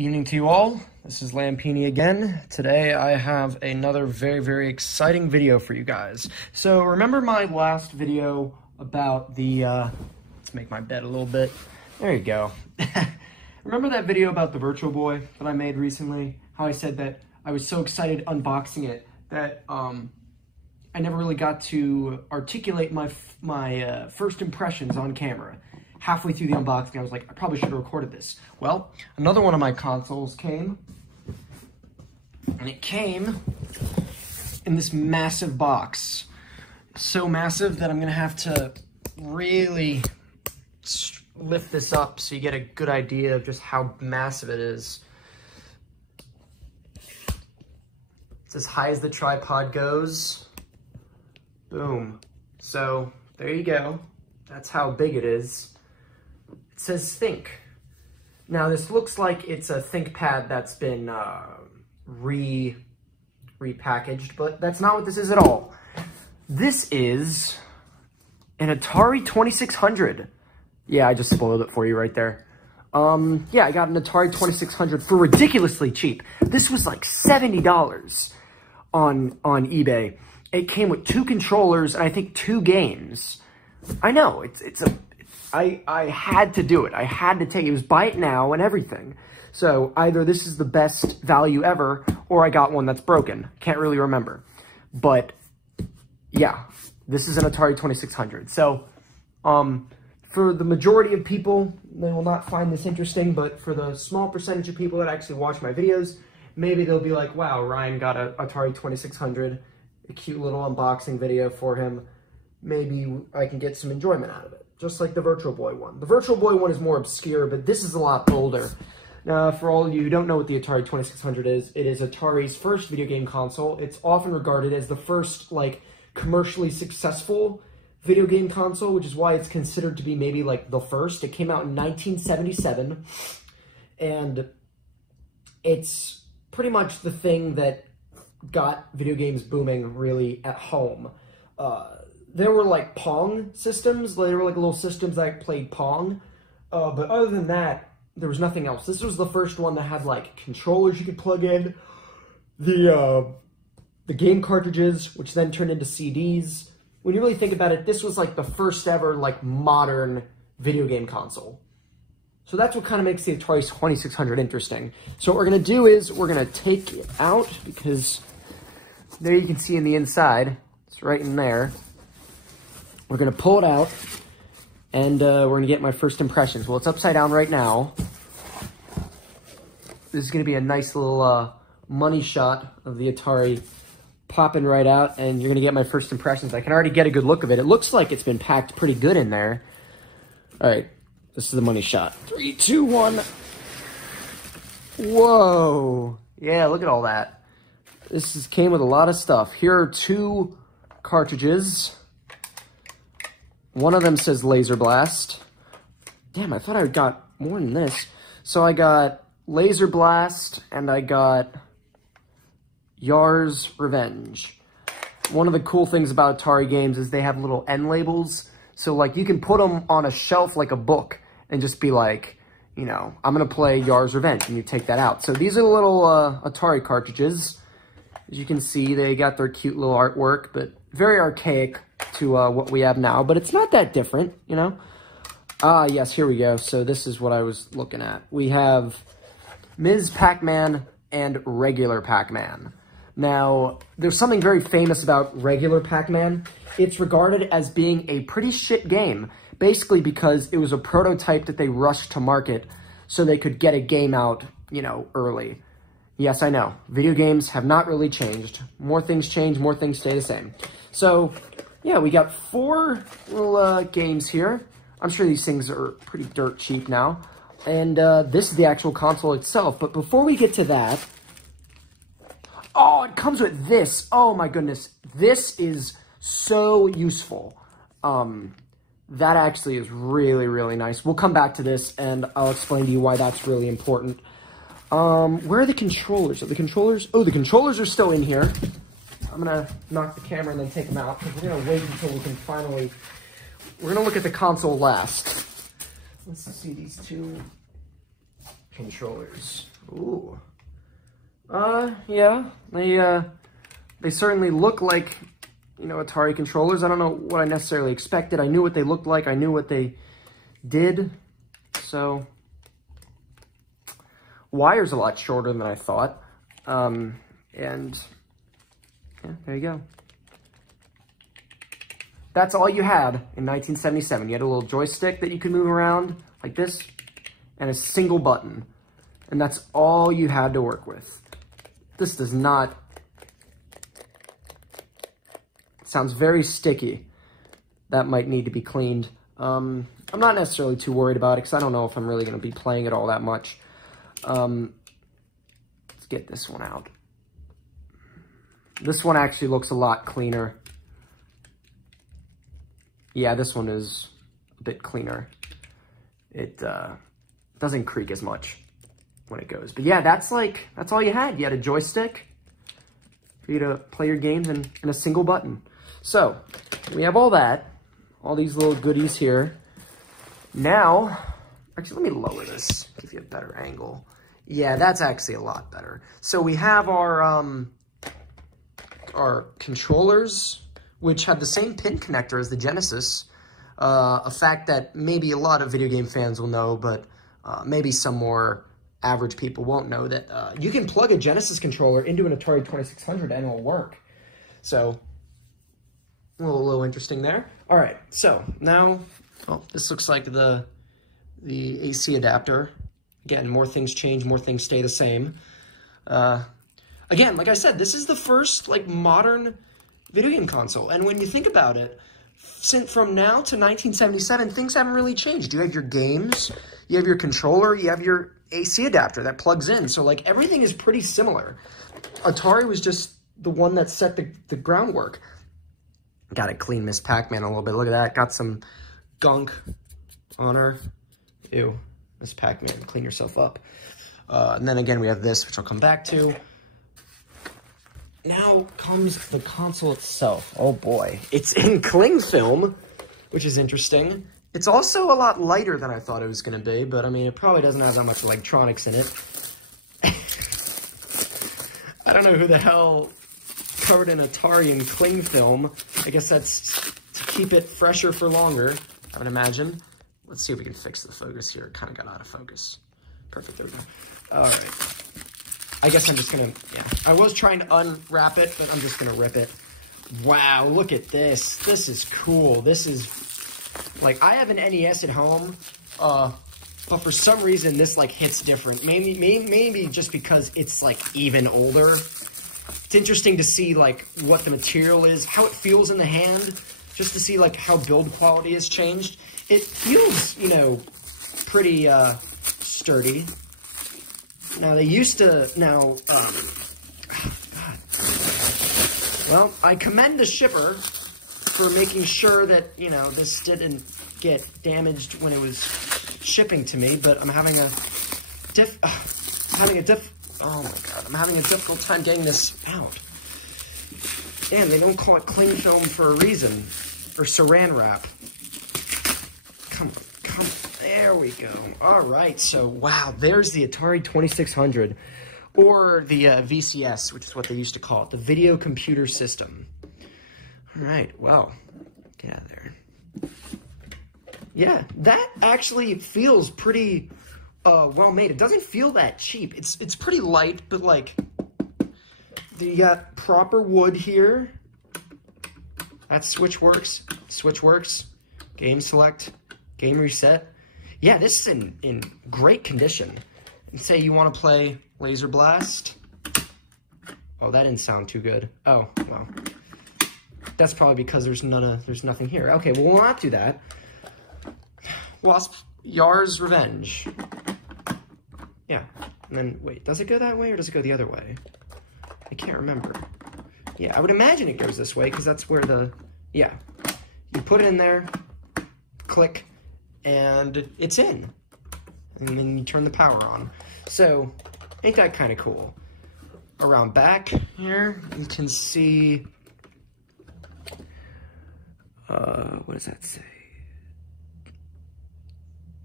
Evening to you all. This is Lampini again. Today I have another very exciting video for you guys. So remember my last video about the, let's make my bed a little bit. There you go. Remember that video about the Virtual Boy that I made recently? How I said that I was so excited unboxing it that I never really got to articulate my first impressions on camera. Halfway through the unboxing, I was like, I probably should have recorded this. Well, another one of my consoles came, and it came in this massive box. So massive that I'm gonna have to really lift this up so you get a good idea of just how massive it is. It's as high as the tripod goes. Boom. So, there you go. That's how big it is. It says Think. Now this looks like it's a ThinkPad that's been repackaged, but that's not what this is at all. This is an Atari 2600. Yeah, I just spoiled it for you right there. Yeah, I got an Atari 2600 for ridiculously cheap. This was like $70 on eBay. It came with 2 controllers and I think 2 games. I know, I had to do it. I had to take it. It was buy it now and everything. So either this is the best value ever or I got one that's broken. Can't really remember. But yeah, this is an Atari 2600. So for the majority of people, they will not find this interesting. But for the small percentage of people that actually watch my videos, maybe they'll be like, wow, Ryan got an Atari 2600. A cute little unboxing video for him. Maybe I can get some enjoyment out of it, just like the Virtual Boy one. The Virtual Boy one is more obscure, but this is a lot older. Now, for all of you who don't know what the Atari 2600 is, it is Atari's first video game console. It's often regarded as the first, like, commercially successful video game console, which is why it's considered to be maybe, like, the first. It came out in 1977, and it's pretty much the thing that got video games booming, really, at home. There were like Pong systems, there were like little systems that played Pong, but other than that, there was nothing else. This was the first one that had like controllers you could plug in, the game cartridges, which then turned into CDs. When you really think about it, this was like the first ever like modern video game console. So that's what kind of makes the Atari 2600 interesting. So what we're gonna do is we're gonna take it out, because there you can see in the inside, it's right in there. We're going to pull it out, and we're going to get my first impressions. Well, it's upside down right now. This is going to be a nice little money shot of the Atari popping right out, and you're going to get my first impressions. I can already get a good look of it. It looks like it's been packed pretty good in there. All right, this is the money shot. 3, 2, 1. Whoa. Yeah, look at all that. This came with a lot of stuff. Here are 2 cartridges. One of them says Laser Blast. Damn, I thought I got more than this. So I got Laser Blast and I got Yar's Revenge. One of the cool things about Atari games is they have little end labels. So like you can put them on a shelf like a book and just be like, you know, I'm going to play Yar's Revenge, and you take that out. So these are the little Atari cartridges. As you can see, they got their cute little artwork, but very archaic to what we have now, but it's not that different, you know? Yes, here we go. So this is what I was looking at. We have Ms. Pac-Man and regular Pac-Man. Now, there's something very famous about regular Pac-Man. It's regarded as being a pretty shit game, basically because it was a prototype that they rushed to market so they could get a game out, you know, early. Yes, I know. Video games have not really changed. More things change, more things stay the same. So, yeah, we got 4 little games here. I'm sure these things are pretty dirt cheap now. And this is the actual console itself. But before we get to that... Oh, it comes with this. Oh, my goodness. This is so useful. That actually is really nice. We'll come back to this, and I'll explain to you why that's really important. Where are the controllers? Are the controllers? Oh, the controllers are still in here. I'm going to knock the camera and then take them out, because we're going to wait until we can finally... We're going to look at the console last. Let's see these 2 controllers. Ooh. Yeah, they certainly look like, you know, Atari controllers. I don't know what I necessarily expected. I knew what they looked like. I knew what they did. So, wire's a lot shorter than I thought. And, yeah, there you go. That's all you had in 1977. You had a little joystick that you could move around like this and a single button. And that's all you had to work with. This does not... Sounds very sticky. That might need to be cleaned. I'm not necessarily too worried about it because I don't know if I'm really going to be playing it all that much. Let's get this one out. This one actually looks a lot cleaner. Yeah, this one is a bit cleaner. It doesn't creak as much when it goes. But yeah, that's all you had. You had a joystick for you to play your games and a single button. So, we have all that. All these little goodies here. Now, actually, let me lower this, give you a better angle. Yeah, that's actually a lot better. So we have our controllers, which have the same pin connector as the Genesis. A fact that maybe a lot of video game fans will know, but maybe some more average people won't know that you can plug a Genesis controller into an Atari 2600 and it'll work. So, a little interesting there. All right, so now, well, this looks like the AC adapter. Again, more things change, more things stay the same. Again, like I said, this is the first modern video game console. And when you think about it, from now to 1977, things haven't really changed. You have your games, you have your controller, you have your AC adapter that plugs in. So everything is pretty similar. Atari was just the one that set the groundwork. Gotta clean Miss Pac-Man a little bit. Look at that. Got some gunk on her. Ew. Miss Pac-Man, clean yourself up. And then again, we have this, which I'll come back to. Now comes the console itself. Oh boy. It's in cling film, which is interesting. It's also a lot lighter than I thought it was going to be, but I mean, it probably doesn't have that much electronics in it. I don't know who the hell covered an Atari in cling film. I guess that's to keep it fresher for longer, I would imagine. Let's see if we can fix the focus here. It kind of got out of focus. Perfect, there we go. All right. I guess I'm just going to, yeah. I was trying to unwrap it, but I'm just going to rip it. Wow, look at this. This is cool. This is, I have an NES at home, but for some reason, this, hits different. Maybe just because it's, even older. It's interesting to see, what the material is, how it feels in the hand, just to see, how build quality has changed. It feels, pretty sturdy. Now, they used to, well, I commend the shipper for making sure that, this didn't get damaged when it was shipping to me, but I'm having a oh my god, I'm having a difficult time getting this out. Damn, they don't call it cling film for a reason, or saran wrap. Come on, there we go. All right, so wow, there's the Atari 2600, or the VCS, which is what they used to call it, the Video Computer System. All right, well, get out of there. Yeah, that actually feels pretty well made. It doesn't feel that cheap. It's pretty light, but you got proper wood here. That switch works. Switch works. Game select. Game reset. Yeah, this is in great condition. And say you want to play Laser Blast. Oh, that didn't sound too good. Oh, well. That's probably because there's nothing here. Okay, well, we'll not do that. Wasp Yar's Revenge. Yeah. And then, wait, does it go that way or does it go the other way? I can't remember. Yeah, I would imagine it goes this way because that's where yeah. You put it in there, click, and it's in. And then you turn the power on. So, ain't that kind of cool? Around back here, you can see, what does that say?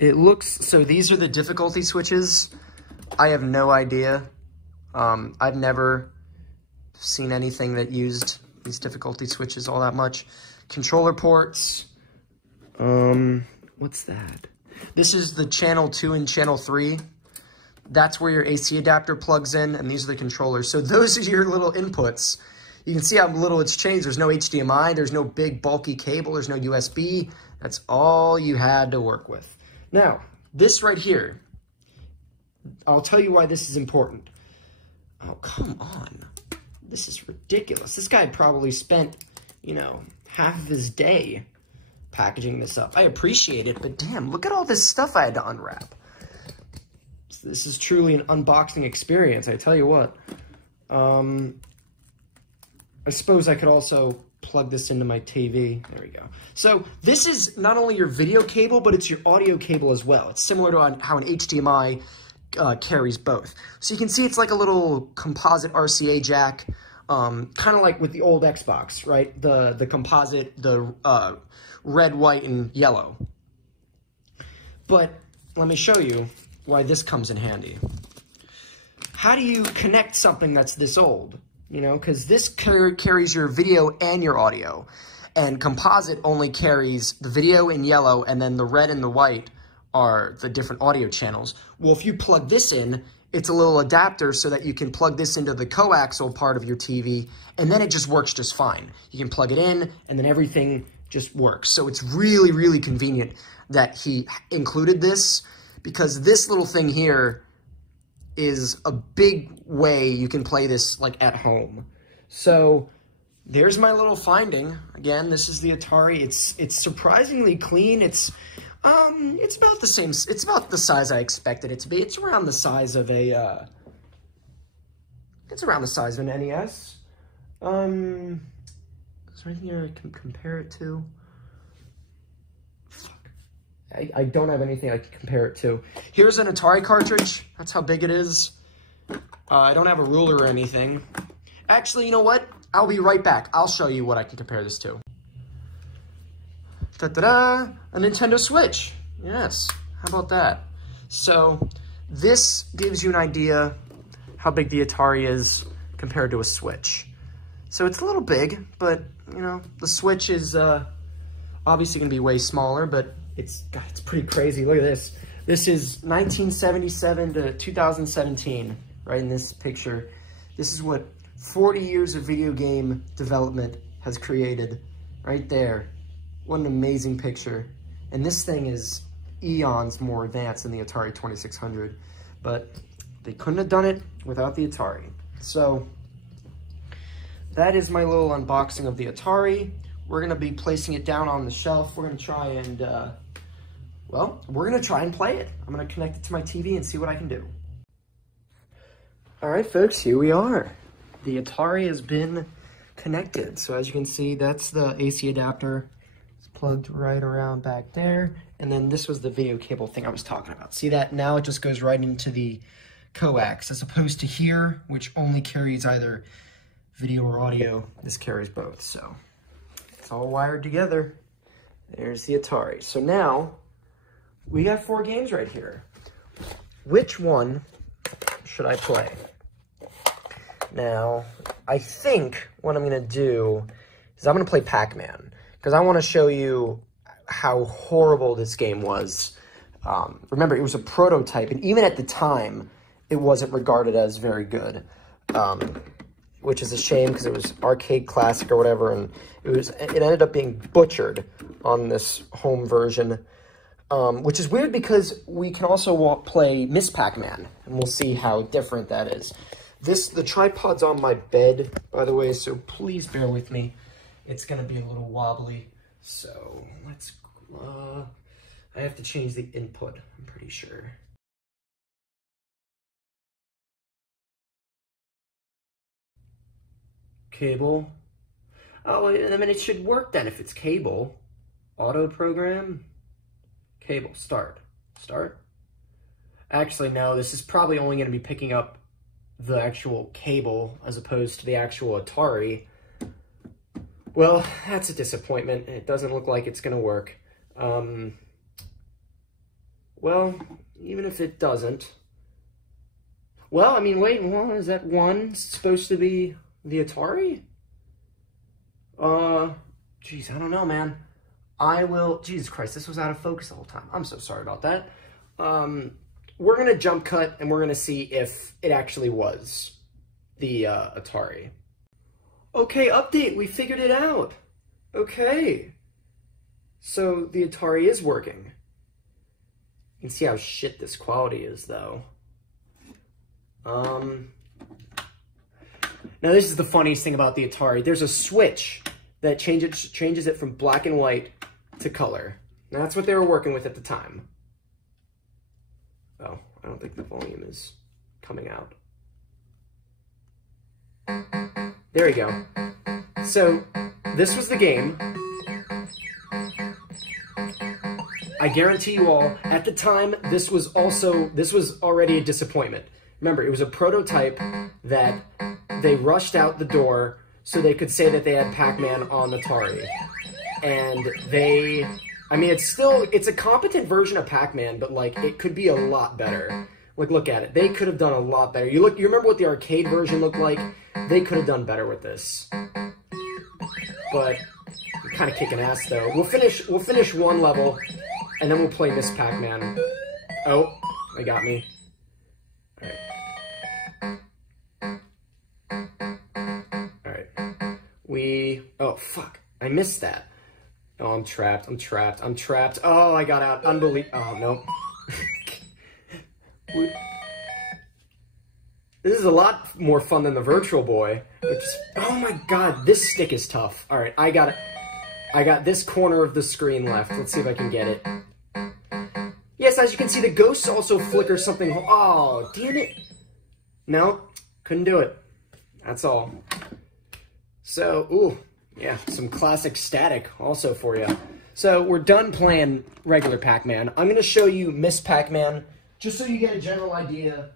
It looks, so these are the difficulty switches. I have no idea. I've never seen anything that used these difficulty switches all that much. Controller ports. What's that? This is the channel 2 and channel 3. That's where your AC adapter plugs in, and these are the controllers. So those are your little inputs. You can see how little it's changed. There's no HDMI. There's no big bulky cable. There's no USB. That's all you had to work with. Now, this right here, I'll tell you why this is important. Oh, come on. This is ridiculous. This guy probably spent, you know, half of his day packaging this up. I appreciate it, but damn, look at all this stuff I had to unwrap. This is truly an unboxing experience, I tell you what. I suppose I could also plug this into my TV. There we go. So this is not only your video cable, but it's your audio cable as well. It's similar to how an HDMI carries both. So you can see it's like a little composite RCA jack, kind of like with the old Xbox, right? The composite, the red, white, and yellow. But let me show you why this comes in handy. How do you connect something that's this old? You know, because this carries your video and your audio, and composite only carries the video in yellow, and then the red and the white are the different audio channels. Well, if you plug this in, it's a little adapter so that you can plug this into the coaxial part of your TV, and then it just works just fine. You can plug it in, and then everything just works. So it's really, really convenient that he included this, because this little thing here is a big way you can play this like at home. So there's my little finding. Again, this is the Atari. It's surprisingly clean. It's about the same. It's about the size I expected it to be. It's around the size of a. It's around the size of an NES. Is there anything I can compare it to? I don't have anything I can compare it to. Here's an Atari cartridge. That's how big it is. I don't have a ruler or anything. Actually, you know what? I'll be right back. I'll show you what I can compare this to. Ta-da-da! A Nintendo Switch. Yes. How about that? So this gives you an idea how big the Atari is compared to a Switch. So it's a little big, but, you know, the Switch is obviously going to be way smaller, but it's pretty crazy. Look at this. This is 1977 to 2017, right in this picture. This is what 40 years of video game development has created right there. What an amazing picture. And this thing is eons more advanced than the Atari 2600, but they couldn't have done it without the Atari. So that is my little unboxing of the Atari. We're going to be placing it down on the shelf. We're going to try and, we're going to try and play it. I'm going to connect it to my TV and see what I can do. All right, folks, here we are. The Atari has been connected. So as you can see, that's the AC adapter. It's plugged right around back there. And then this was the video cable thing I was talking about. See that? Now it just goes right into the coax, as opposed to here, which only carries either video or audio. This carries both, so it's all wired together. There's the Atari. So now we got 4 games right here. Which one should I play? Now, I think what I'm going to do is I'm going to play Pac-Man, because I want to show you how horrible this game was. Remember, it was a prototype, and even at the time, it wasn't regarded as very good, which is a shame, because it was arcade classic or whatever, and it ended up being butchered on this home version, which is weird because we can also play Miss Pac-Man, and we'll see how different that is. The tripod's on my bed, by the way, so please bear with me. It's going to be a little wobbly, so let's, I have to change the input, I'm pretty sure. Cable. Oh, I mean, it should work then if it's cable. Auto program. Cable. Start. Start. Actually, no, this is probably only going to be picking up the actual cable as opposed to the actual Atari. Well, that's a disappointment. It doesn't look like it's going to work. Well, even if it doesn't, Well, I mean, wait, well, is that one supposed to be the Atari? Geez, I don't know, man. Jesus Christ, this was out of focus the whole time. I'm so sorry about that. We're gonna jump cut and we're gonna see if it actually was the Atari. Okay, update, we figured it out. Okay. So the Atari is working. You can see how shit this quality is, though. Now this is the funniest thing about the Atari. There's a switch that changes it from black and white to color. Now that's what they were working with at the time. Oh, I don't think the volume is coming out. There we go. So this was the game. I guarantee you all, at the time, this was already a disappointment. Remember, it was a prototype that they rushed out the door so they could say that they had Pac-Man on Atari. And I mean, it's a competent version of Pac-Man, but like, it could be a lot better. Like, look at it. They could have done a lot better. You remember what the arcade version looked like? They could have done better with this. But kind of kicking ass though. We'll finish one level, and then we'll play Miss Pac-Man. Oh, they got me. Alright. Oh, fuck. I missed that. Oh, I'm trapped. Oh, I got out. Oh, no. This is a lot more fun than the Virtual Boy. Oh my god, this stick is tough. Alright, I got this corner of the screen left. Let's see if I can get it. Yes, as you can see, the ghosts also flicker something. Oh, damn it. No, couldn't do it. That's all. So, ooh, yeah, some classic static also for you. So, we're done playing regular Pac-Man. I'm going to show you Miss Pac-Man, just so you get a general idea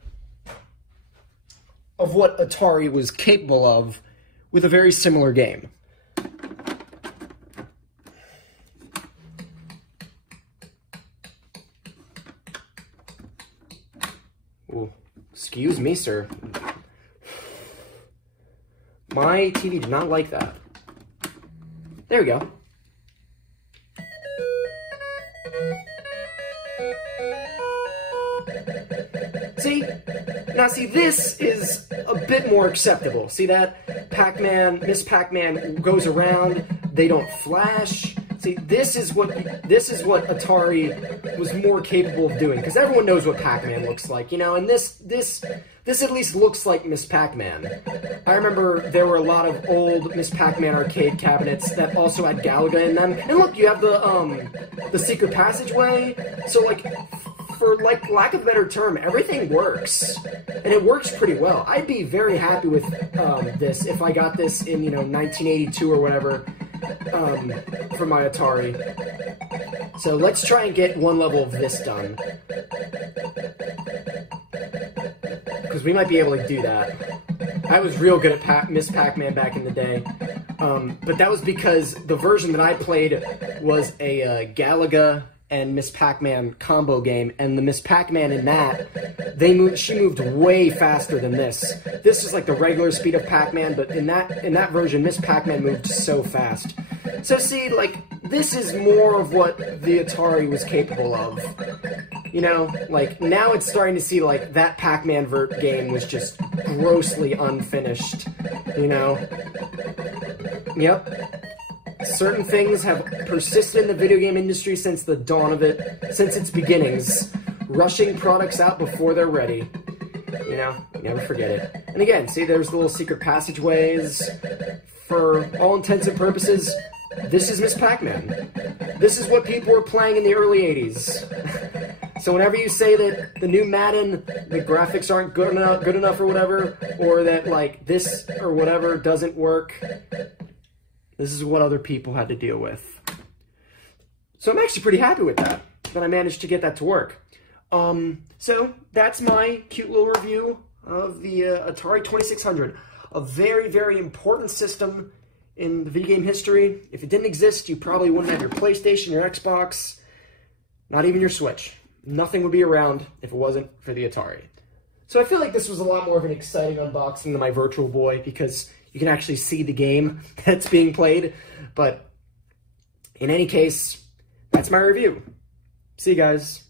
of what Atari was capable of with a very similar game. Ooh, excuse me, sir. My TV did not like that. There we go. See? Now see, this is a bit more acceptable. See that? Pac-Man, Miss Pac-Man goes around, they don't flash. See, this is what Atari was more capable of doing, because everyone knows what Pac-Man looks like, you know, and this at least looks like Miss Pac-Man. I remember there were a lot of old Miss Pac-Man arcade cabinets that also had Galaga in them. And look, you have the secret passageway. So like, for like lack of a better term, everything works, and it works pretty well. I'd be very happy with this if I got this in 1982 or whatever for my Atari. So let's try and get one level of this done, because we might be able to do that. I was real good at Miss Pac-Man back in the day, but that was because the version that I played was a Galaga and Miss Pac-Man combo game, and the Miss Pac-Man in that, she moved way faster than this. This is like the regular speed of Pac-Man, but in that version, Miss Pac-Man moved so fast. So see, like, this is more of what the Atari was capable of. You know, like, now it's starting to see, like, that Pac-Man game was just grossly unfinished, you know? Yep. Certain things have persisted in the video game industry since the dawn of it, since its beginnings, rushing products out before they're ready. You know, never forget it. And again, see, there's the little secret passageways. For all intents and purposes, this is Miss Pac-Man. This is what people were playing in the early 80s. So whenever you say that the new Madden, the graphics aren't good enough or whatever, or that, like, this or whatever doesn't work, this is what other people had to deal with. So I'm actually pretty happy with that I managed to get that to work. So that's my cute little review of the Atari 2600. A very, very important system in the video game history. If it didn't exist, you probably wouldn't have your PlayStation, your Xbox, not even your Switch. Nothing would be around if it wasn't for the Atari. So I feel like this was a lot more of an exciting unboxing than my Virtual Boy because you can actually see the game that's being played. But in any case, that's my review. See you guys.